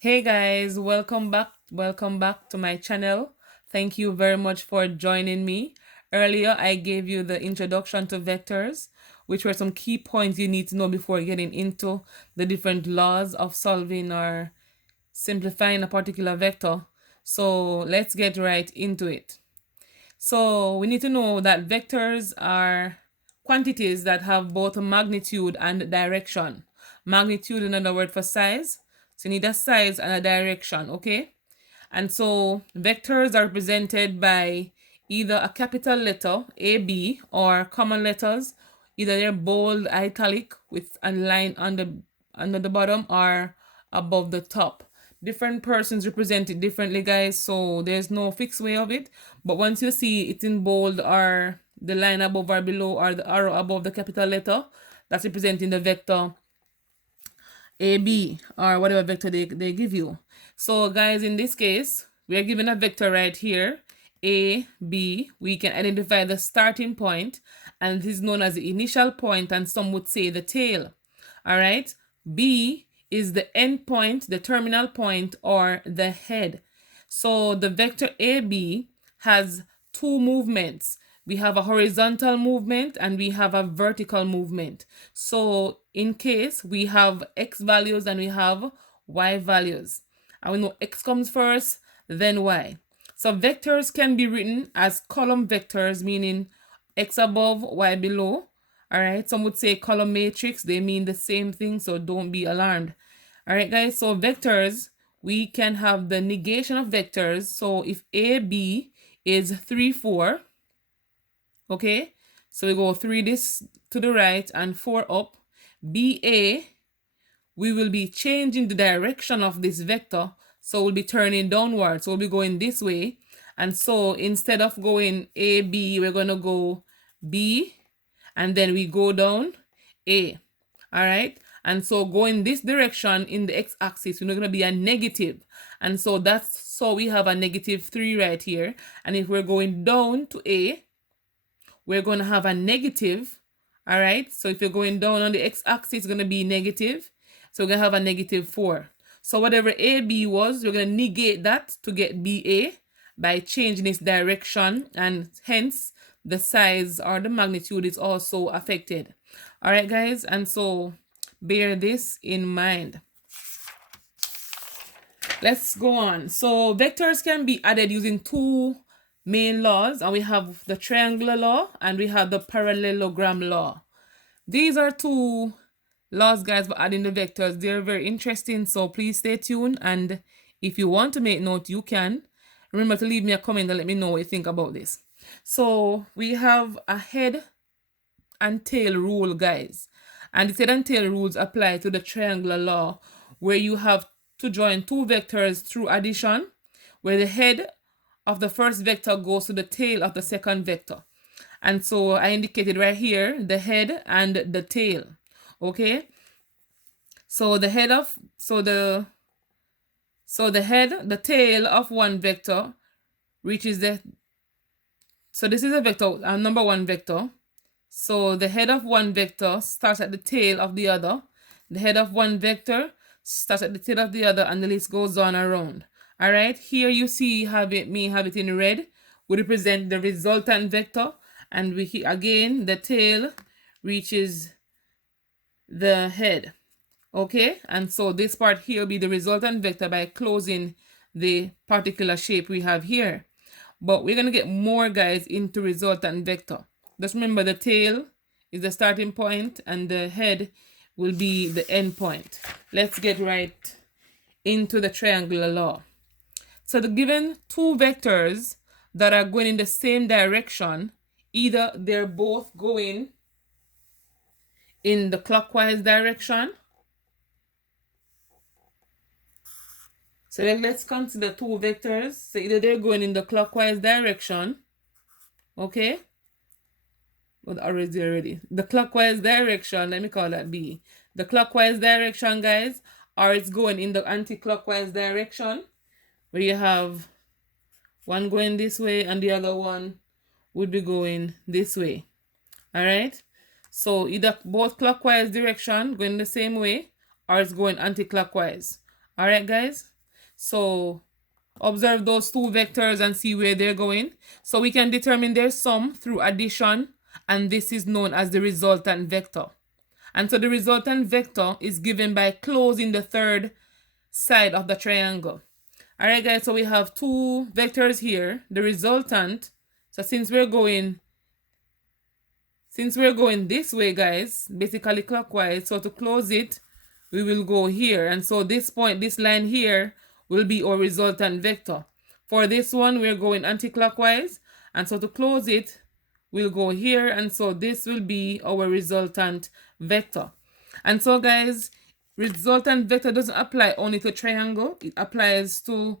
Hey guys, welcome back. Welcome back to my channel. Thank you very much for joining me. Earlier, I gave you the introduction to vectors, which were some key points you need to know before getting into the different laws of solving or simplifying a particular vector. So let's get right into it. So we need to know that vectors are quantities that have both a magnitude and direction. Magnitude, another word for size. So you need a size and a direction, okay? And so vectors are represented by either a capital letter, A, B, or common letters. Either they're bold, italic, with a line under the bottom or above the top. Different persons represent it differently, guys, so there's no fixed way of it. But once you see it in bold or the line above or below or the arrow above the capital letter, that's representing the vector AB or whatever vector they give you. So guys, in this case, we are given a vector right here, A, B. We can identify the starting point, and this is known as the initial point, and some would say the tail. All right. B is the end point, the terminal point, or the head. So the vector AB has two movements. We have a horizontal movement and we have a vertical movement. So in case we have x values and we have y values. And we know x comes first, then y. So vectors can be written as column vectors, meaning x above, y below. All right, some would say column matrix. They mean the same thing, so don't be alarmed. All right, guys, so vectors, we can have the negation of vectors. So if AB is 3, 4, okay, so we go 3 this to the right and 4 up. BA, we will be changing the direction of this vector. So we'll be turning downward. So we'll be going this way. And so instead of going AB, we're going to go B, and then we go down A. All right. And so going this direction in the x-axis, we're going to be a negative. And so we have a -3 right here. And if we're going down to A, we're going to have a negative. All right. So if you're going down on the x-axis, it's going to be negative. So we're going to have a -4. So whatever AB was, we're going to negate that to get BA by changing its direction, and hence the size or the magnitude is also affected. All right, guys, and so bear this in mind. Let's go on. So vectors can be added using two main laws, and we have the triangular law and we have the parallelogram law. These are two laws, guys, for adding the vectors. They're very interesting, so please stay tuned, and if you want to make note, you can. Remember to leave me a comment and let me know what you think about this. So we have a head and tail rule, guys, and the head and tail rules apply to the triangular law, where you have to join two vectors through addition, where the head of the first vector goes to the tail of the second vector. And so I indicated right here the head and the tail. Okay, so the tail of one vector reaches so this is a vector, number one vector. So the head of one vector starts at the tail of the other. The head of one vector starts at the tail of the other, and the list goes on around. All right, here you see have it in red, would represent the resultant vector, and again the tail reaches the head. Okay, and so this part here will be the resultant vector by closing the particular shape we have here. But we're going to get more, guys, into resultant vector. Just remember the tail is the starting point and the head will be the end point. Let's get right into the triangular law. So the given two vectors that are going in the same direction, either they're both going in the clockwise direction. So then let's consider two vectors. So either they're going in the clockwise direction, okay? Well, the arrow is there already. The clockwise direction, let me call that B. The clockwise direction, guys, or it's going in the anti-clockwise direction, where you have one going this way and the other one would be going this way. All right? So either both clockwise direction going the same way, or it's going anti-clockwise. All right, guys. So observe those two vectors and see where they're going. So we can determine their sum through addition, and this is known as the resultant vector. And so the resultant vector is given by closing the third side of the triangle. All right, guys, so we have two vectors here. The resultant, so since we're going this way, guys, basically clockwise, so to close it, we will go here. And so this point, this line here, will be our resultant vector. For this one, we're going anti-clockwise. And so to close it, we'll go here. And so this will be our resultant vector. And so, guys, resultant vector doesn't apply only to triangle. It applies to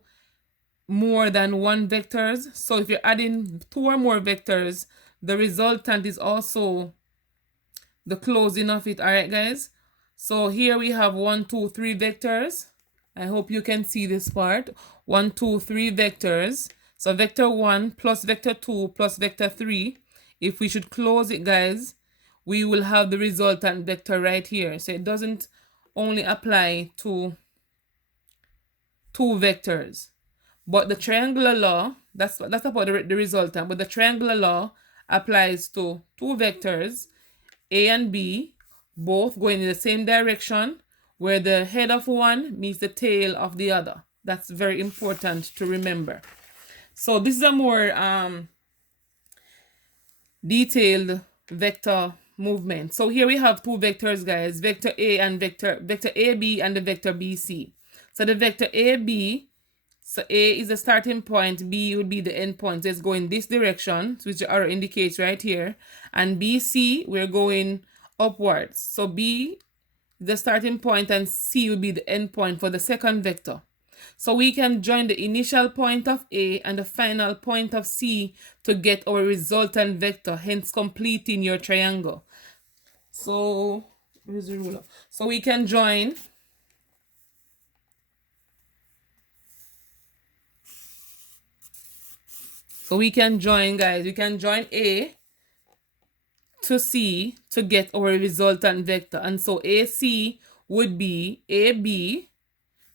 more than one vectors. So if you're adding two or more vectors, the resultant is also the closing of it. All right, guys. So here we have 1, 2, 3 vectors. I hope you can see this part. 1, 2, 3 vectors. So vector 1 plus vector 2 plus vector 3. If we should close it, guys, we will have the resultant vector right here. So it doesn't only apply to two vectors. But the triangular law, that's about the resultant, but the triangular law applies to two vectors, A and B, both going in the same direction, where the head of one meets the tail of the other. That's very important to remember. So this is a more detailed vector movement. So here we have two vectors, guys, vector A and vector AB and the vector BC. So the vector AB, so A is the starting point, B would be the end point. So it's going this direction, which the arrow indicates right here. And BC, we're going upwards. So B is the starting point and C would be the end point for the second vector. So we can join the initial point of A and the final point of C to get our resultant vector, hence completing your triangle. So, where's the ruler? So we can join guys, we can join A to C to get our resultant vector. And so AC would be AB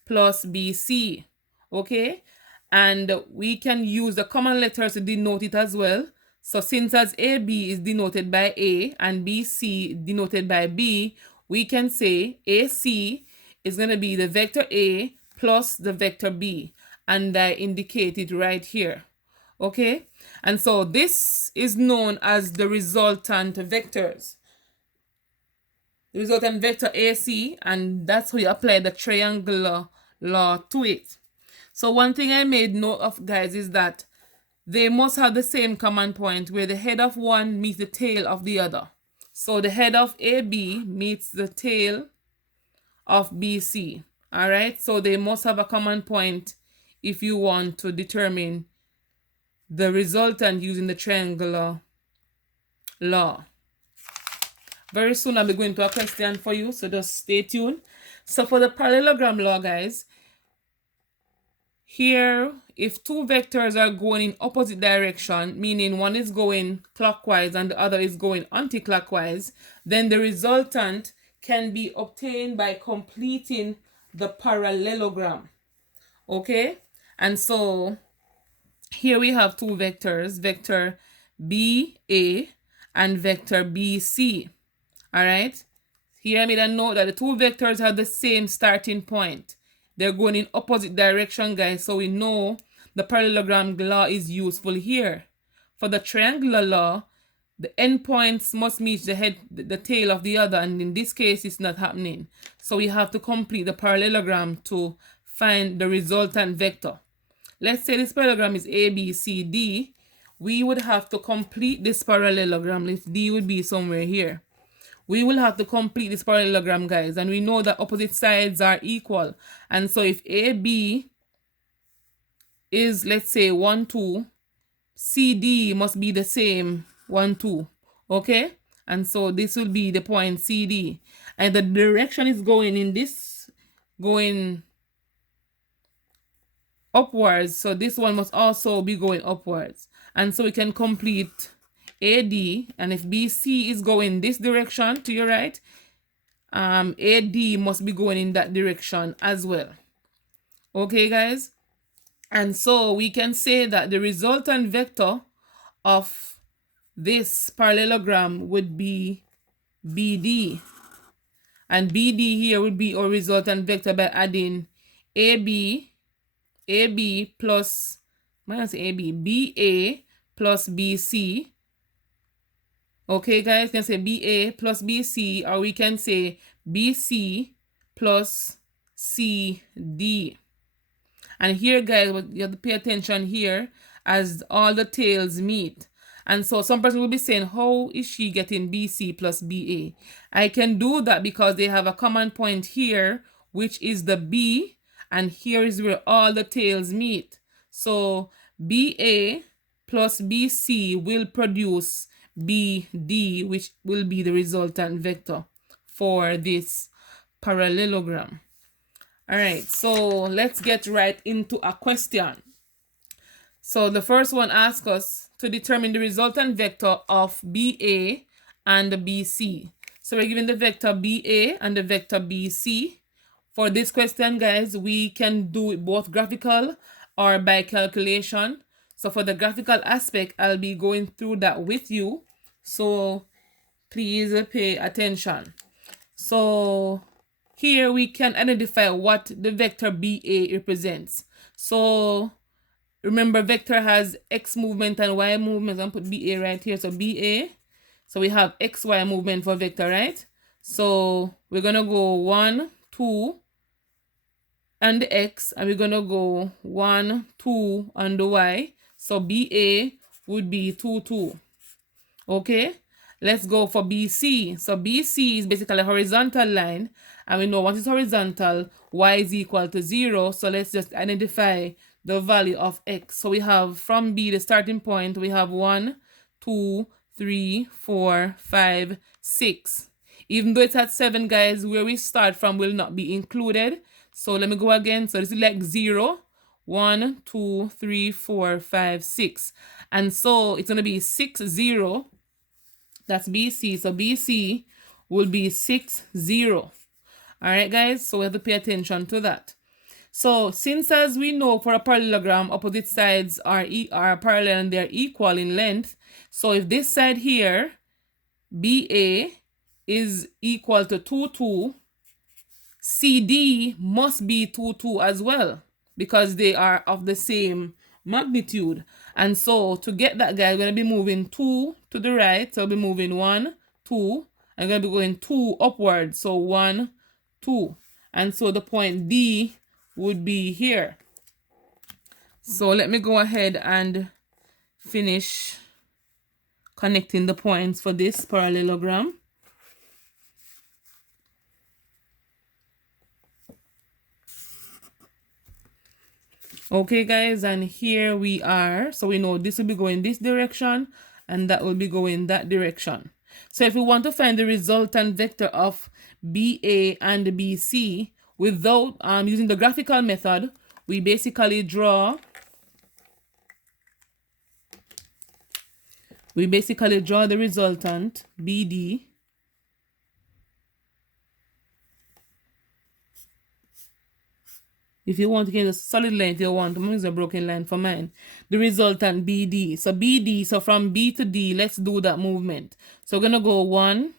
plus BC. Okay? And we can use the common letters to denote it as well. So since as AB is denoted by A and BC denoted by B, we can say AC is going to be the vector A plus the vector B. And I indicate it right here. Okay, and so this is known as the resultant vectors. The resultant vector AC, and that's how you apply the triangular law to it. So one thing I made note of, guys, is that they must have the same common point where the head of one meets the tail of the other. So the head of AB meets the tail of BC. All right, so they must have a common point if you want to determine the resultant using the triangular law. Very soon I'll be going to a question for you, so just stay tuned. So for the parallelogram law, guys, here, if two vectors are going in opposite direction, meaning one is going clockwise and the other is going anti-clockwise, then the resultant can be obtained by completing the parallelogram. Okay? And so here we have two vectors, vector BA and vector BC. All right? Here I made a note that the two vectors have the same starting point. They're going in opposite direction, guys, so we know the parallelogram law is useful here. For the triangular law, the endpoints must meet the tail of the other, and in this case, it's not happening. So we have to complete the parallelogram to find the resultant vector. Let's say this parallelogram is A, B, C, D. We would have to complete this parallelogram if D would be somewhere here. We will have to complete this parallelogram, guys, and we know that opposite sides are equal. And so if AB is, let's say, 1, 2, CD must be the same 1, 2. Okay? And so this will be the point CD. And the direction is going in this, going upwards, so this one must also be going upwards. And so we can complete AD, and if BC is going this direction to your right, AD must be going in that direction as well. Okay, guys? And so we can say that the resultant vector of this parallelogram would be BD. And BD here would be our resultant vector by adding AB plus, minus AB, BA plus BC. Okay, guys, can say BA plus BC, or we can say BC plus CD. And here, guys, you have to pay attention here as all the tails meet. And so some person will be saying, how is she getting BC plus BA? I can do that because they have a common point here, which is the B, and here is where all the tails meet. So BA plus BC will produce BD, which will be the resultant vector for this parallelogram. All right, so let's get right into a question. So the first one asks us to determine the resultant vector of BA and BC. So we're given the vector BA and the vector BC. For this question, guys, we can do it both graphical or by calculation. So for the graphical aspect, I'll be going through that with you. So please pay attention. So here we can identify what the vector BA represents. So remember, vector has X movement and Y movement. I'm going to put BA right here. So BA. So we have XY movement for vector, right? So we're going to go 1, 2 on the X, and we're going to go 1, 2 on the Y. So BA would be 2, 2. Okay? Let's go for BC. So BC is basically a horizontal line, and we know what is horizontal, y is equal to 0. So let's just identify the value of x. So we have from B, the starting point, we have 1, 2, 3, 4, 5, 6. Even though it's at 7, guys, where we start from will not be included. So let me go again. So this is like 0, 1, 2, 3, 4, 5, 6. And so it's going to be 6, 0. That's BC. So BC will be 6, 0. All right, guys. So we have to pay attention to that. So since, as we know, for a parallelogram, opposite sides are parallel and they're equal in length. So if this side here, BA, is equal to 2, 2, CD must be 2, 2 as well, because they are of the same magnitude. And so to get that, guy, we're going to be moving 2 to the right. So we'll be moving 1, 2. I'm going to be going 2 upwards. So 1, 2. And so the point D would be here. So let me go ahead and finish connecting the points for this parallelogram. Okay, guys, and here we are. So we know this will be going this direction and that will be going that direction. So if we want to find the resultant vector of BA and BC without using the graphical method, we basically draw the resultant BD If you want to get a solid line, if you want to use a broken line for mine. The resultant BD. So BD, so from B to D, let's do that movement. So we're going to go 1,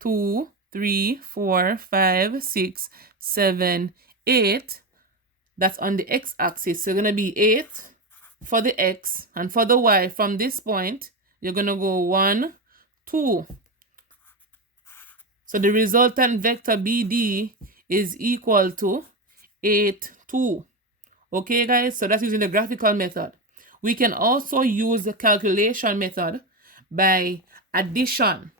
2, 3, 4, 5, 6, 7, 8. That's on the x-axis. So we're going to be 8 for the x. And for the y, from this point, you're going to go 1, 2. So the resultant vector BD is equal to 8, 2. Okay, guys, so that's using the graphical method. We can also use the calculation method by addition.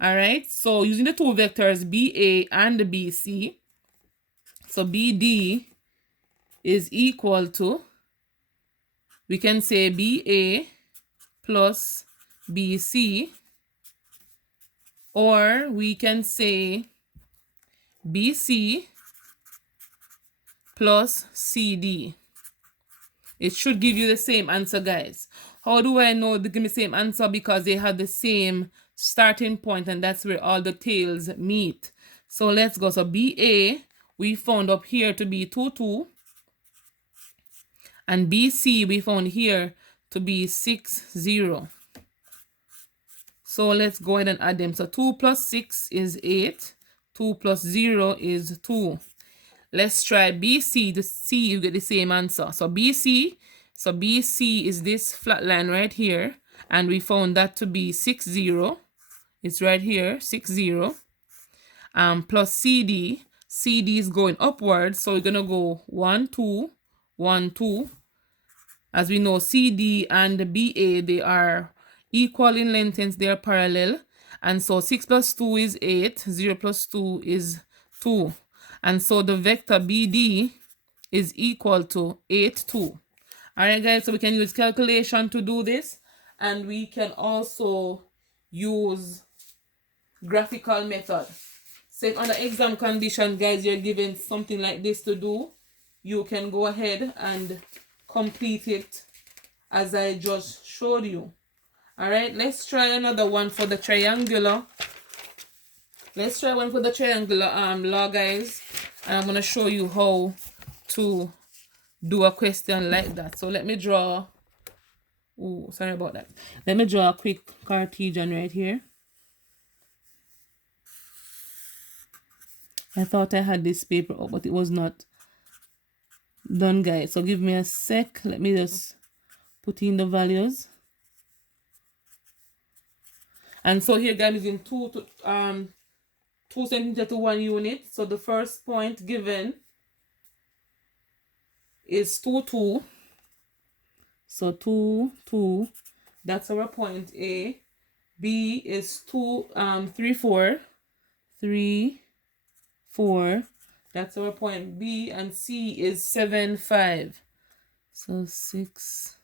All right, so using the two vectors BA and BC, so BD is equal to, we can say BA plus BC, or we can say BC plus CD. It should give you the same answer, guys. How do I know they give me the same answer? Because they have the same starting point, and that's where all the tails meet. So let's go. So BA, we found up here to be 2, 2. And BC we found here to be 6, 0. So let's go ahead and add them. So 2 plus 6 is 8. 2 plus 0 is 2. Let's try BC to see you get the same answer. So BC is this flat line right here. And we found that to be 6, 0. It's right here, 6, 0. Plus CD. CD is going upwards. So we're going to go 1, 2, 1, 2. As we know, CD and BA, they are equal in length, hence they are parallel. And so 6 plus 2 is 8. 0 plus 2 is 2. And so the vector BD is equal to 8, 2. All right, guys, so we can use calculation to do this. And we can also use graphical method. So if under exam condition, guys, you're given something like this to do, you can go ahead and complete it as I just showed you. All right, let's try another one for the triangular. Let's try one for the triangular law, guys. And I'm going to show you how to do a question like that. So let me draw. Oh, sorry about that. Let me draw a quick Cartesian right here. I thought I had this paper up, but it was not done, guys. So give me a sec. Let me just put in the values. And so here, guys, using 2 centimeters to 1 unit. So the first point given is 2, 2. So 2, 2. That's our point A. B is 2, 3, 4. 3, 4. That's our point B. And C is 7, 5. So 6,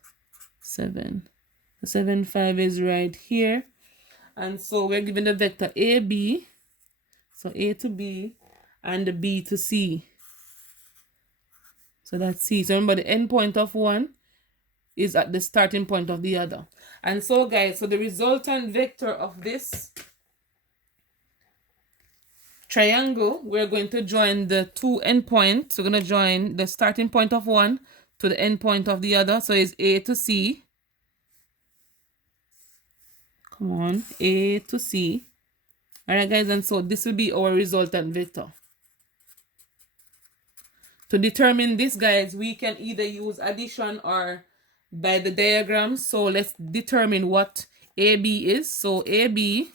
7. The 7, 5 is right here. And so we're given the vector AB. So A to B and the B to C. So that's C. So remember, the end point of one is at the starting point of the other. And so, guys, so the resultant vector of this triangle, we're going to join the two endpoints. We're going to join the starting point of one to the end point of the other. So it's A to C. Come on, A to C. All right, guys, and so this will be our resultant vector. To determine this, guys, we can either use addition or by the diagram. So let's determine what AB is. So AB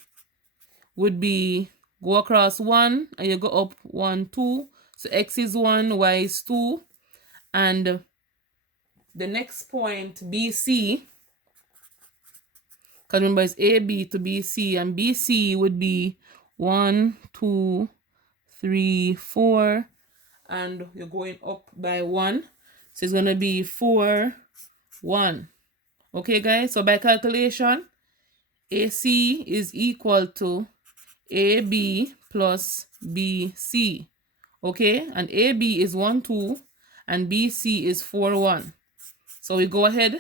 would be go across 1 and you go up 1, 2. So X is 1, Y is 2. And the next point, BC, because remember it's AB to BC, and BC would be 1, 2, 3, 4, and you're going up by 1. So it's going to be 4, 1. Okay, guys, so by calculation, AC is equal to AB plus BC. Okay, and AB is 1, 2, and BC is 4, 1. So we go ahead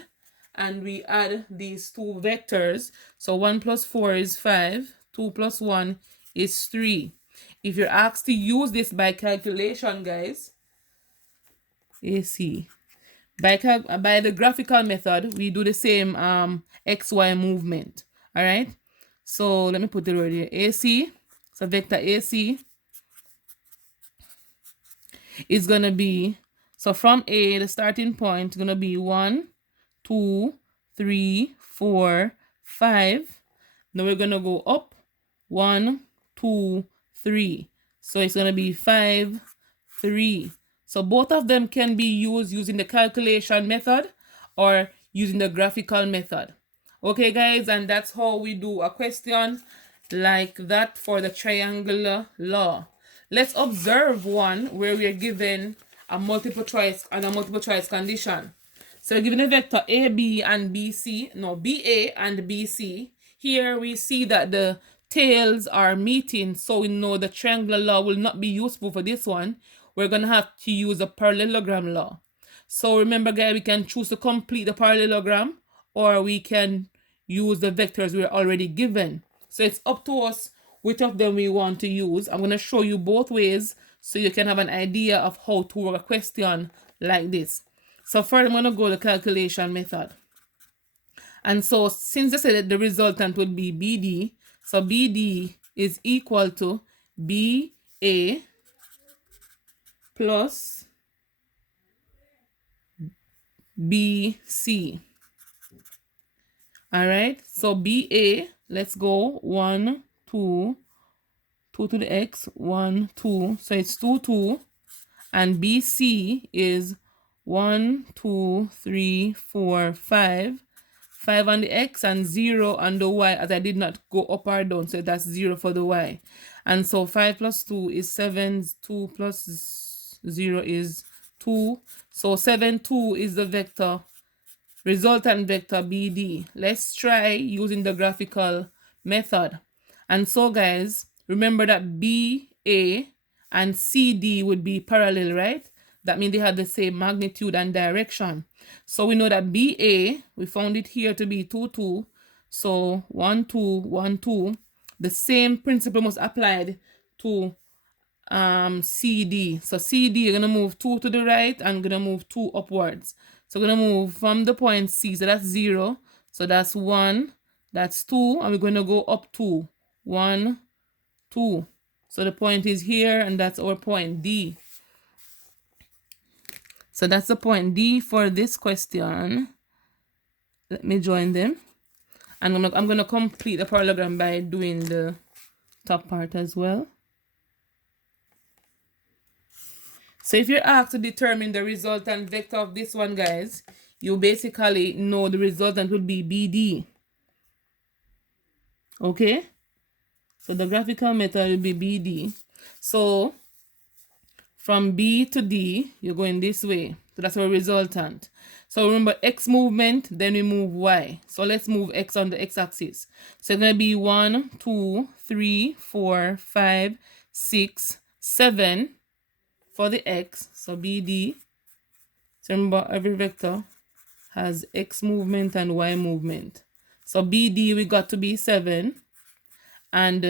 and we add these two vectors. So 1 plus 4 is 5. 2 plus 1 is 3. If you're asked to use this by calculation, guys, AC, by the graphical method, we do the same XY movement. All right. So let me put it right here. AC, so vector AC is going to be, so from A, the starting point is going to be 1, 2, 3, 4, 5. Now we're going to go up 1, 2, 3. So it's going to be 5, 3. So both of them can be used using the calculation method or using the graphical method. Okay, guys, and that's how we do a question like that for the triangular law. Let's observe one where we are given a multiple choice and a multiple choice condition. So given a vector AB and BC, no, BA and BC, here we see that the tails are meeting, so we know the triangular law will not be useful for this one. We're going to have to use a parallelogram law. So remember, guys, we can choose to complete the parallelogram or we can use the vectors we're already given. So it's up to us which of them we want to use. I'm going to show you both ways so you can have an idea of how to work a question like this. So first I'm going to go the calculation method. And so since they said that the resultant would be BD, so BD is equal to BA plus BC. All right, so BA, let's go 1, 2, 2 to the x, 1, 2. So it's 2, 2. And BC is 1, 2, 3, 4, 5. 5 on the x and 0 on the y, as I did not go up or down, so that's 0 for the y. And so 5 plus 2 is 7, 2 plus 0 is 2. So 7, 2 is the vector, resultant vector BD. Let's try using the graphical method. And so guys, remember that BA and CD would be parallel, right? That means they have the same magnitude and direction. So we know that BA, we found it here to be 2, 2. So 1, 2, 1, 2. The same principle must apply to CD. So CD, you're going to move 2 to the right and going to move 2 upwards. So we're going to move from the point C. So that's 0. So that's 1. That's 2. And we're going to go up 2. 1, 2. So the point is here, and that's our point D. So that's the point D for this question. Let me join them. And I'm going to complete the parallelogram by doing the top part as well. So if you're asked to determine the resultant vector of this one, guys, you basically know the resultant will be BD. Okay? So the graphical method will be BD. So from B to D, you're going this way. So that's our resultant. So remember X movement, then we move Y. So let's move X on the X-axis. So it's going to be 1, 2, 3, 4, 5, 6, 7 for the X. So BD. So remember every vector has X movement and Y movement. So BD we got to be 7. And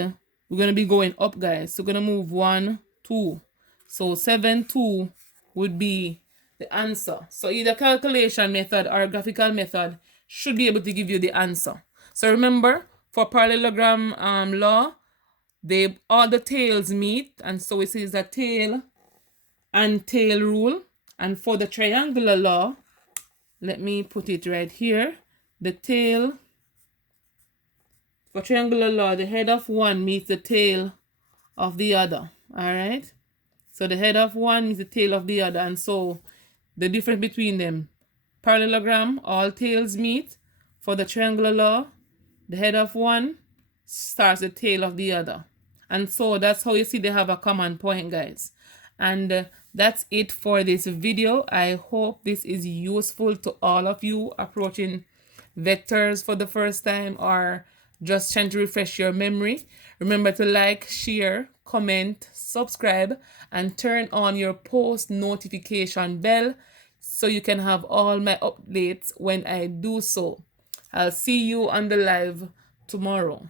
we're going to be going up, guys. So we're going to move 1, 2. So 7, 2 would be the answer. So either calculation method or graphical method should be able to give you the answer. So remember, for parallelogram law, all the tails meet. And so it says a tail and tail rule. And for the triangular law, let me put it right here. The tail, for triangular law, the head of one meets the tail of the other. All right? So the head of one meets the tail of the other. And so the difference between them, parallelogram, all tails meet. For the triangular law, the head of one starts the tail of the other. And so that's how you see they have a common point, guys. And that's it for this video. I hope this is useful to all of you approaching vectors for the first time or just trying to refresh your memory. Remember to like, share, comment, subscribe, and turn on your post notification bell so you can have all my updates when I do so. I'll see you on the live tomorrow.